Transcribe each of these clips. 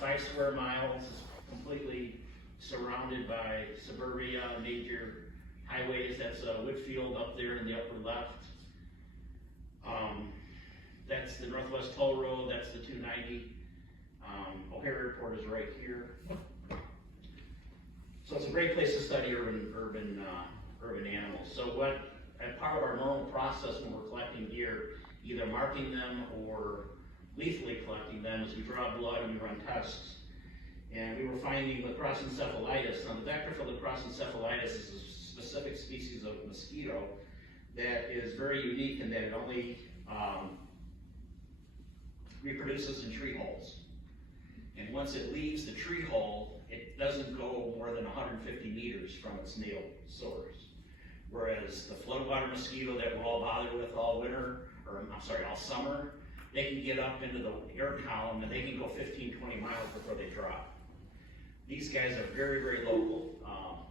5 square miles, is completely surrounded by suburbia, major highways. That's Whitfield up there in the upper left. That's the Northwest Toll Road, that's the 290. O'Hare Airport is right here. So it's a great place to study urban animals. So what, as part of our normal process when we're collecting deer, either marking them or lethally collecting them, is we draw blood and we run tests. And we were finding lacrosse encephalitis. Now the vector for lacrosse encephalitis is a specific species of mosquito that is very unique in that it only reproduces in tree holes. And once it leaves the tree hole, it doesn't go more than 150 meters from its natal source. Whereas the floodwater mosquito that we're all bothered with all winter, or I'm sorry, all summer, they can get up into the air column and they can go 15, 20 miles before they drop. These guys are very, very local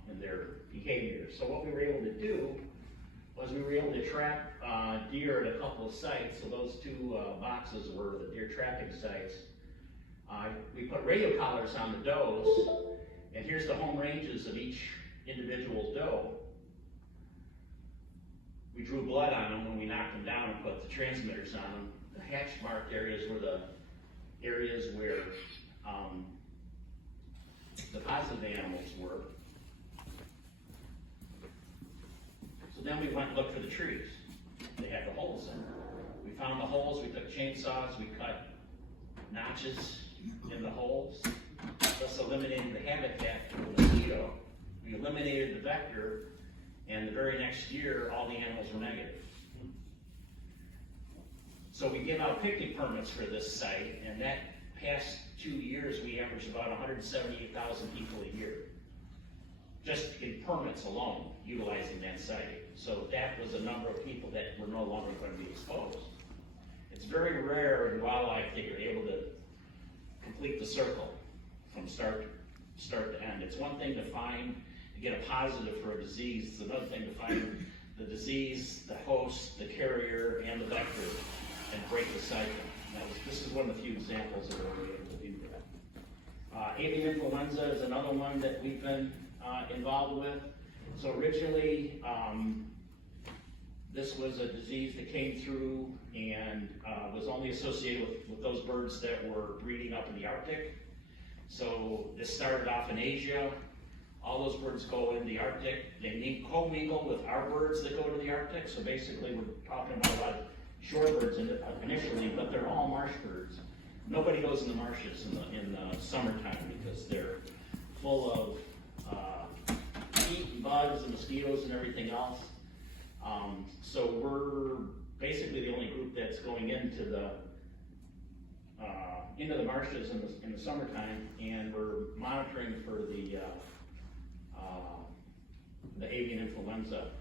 in their behavior. So what we were able to do was we were able to trap deer at a couple of sites. So those two boxes were the deer trapping sites. We put radio collars on the does, and here's the home ranges of each individual doe. We drew blood on them when we knocked them down and put the transmitters on them. The hatch marked areas were the areas where the positive animals were. So then we went and looked for the trees. They had the holes in them. We found the holes, we took chainsaws, we cut notches in the holes, thus eliminating the habitat for the mosquito. We eliminated the vector, and the very next year, all the animals were negative. So we give out picnic permits for this site, and that past 2 years, we averaged about 178,000 people a year, just in permits alone, utilizing that site. So that was a number of people that were no longer going to be exposed. It's very rare in wildlife that you're able to complete the circle from start to end. It's one thing to get a positive for a disease. It's another thing to find the disease, the host, the carrier, and the vector, and break the cycle. This is one of the few examples that we're able to do that. Avian influenza is another one that we've been involved with. So originally, this was a disease that came through and was only associated with those birds that were breeding up in the Arctic. So this started off in Asia. All those birds go in the Arctic. They co-mingle with our birds that go to the Arctic. So basically we're talking about a lot of shorebirds initially, but they're all marsh birds. Nobody goes in the marshes in the summertime because they're full of heat and bugs and mosquitoes and everything else. So we're basically the only group that's going into the marshes in the summertime, and we're monitoring for the avian influenza.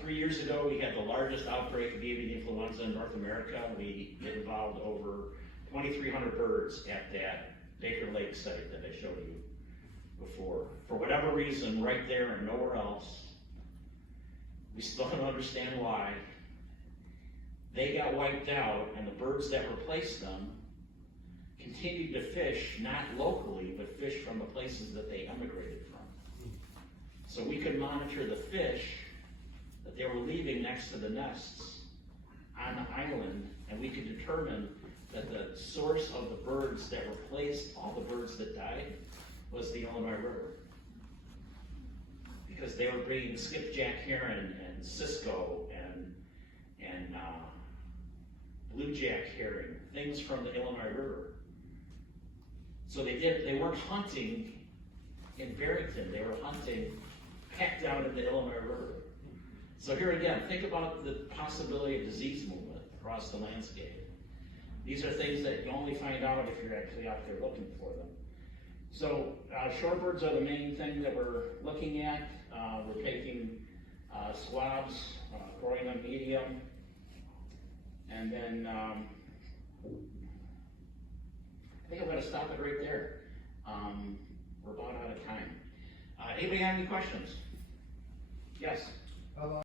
3 years ago, we had the largest outbreak of avian influenza in North America. We involved over 2,300 birds at that Baker Lake site that I showed you before. For whatever reason, right there and nowhere else, we still don't understand why, they got wiped out, and the birds that replaced them continued to fish, not locally, but fish from the places that they emigrated from. So we could monitor the fish that they were leaving next to the nests on the island, and we could determine that the source of the birds that replaced all the birds that died was the Illinois River. Because they were breeding skipjack heron and cisco and bluejack herring, things from the Illinois River. So they weren't hunting in Barrington, they were hunting back down in the Illinois River. So here again, think about the possibility of disease movement across the landscape. These are things that you only find out if you're actually out there looking for them. So shorebirds are the main thing that we're looking at. We're taking swabs, growing them medium, and then I think I'm going to stop it right there. We're about out of time. Anybody have any questions? Yes?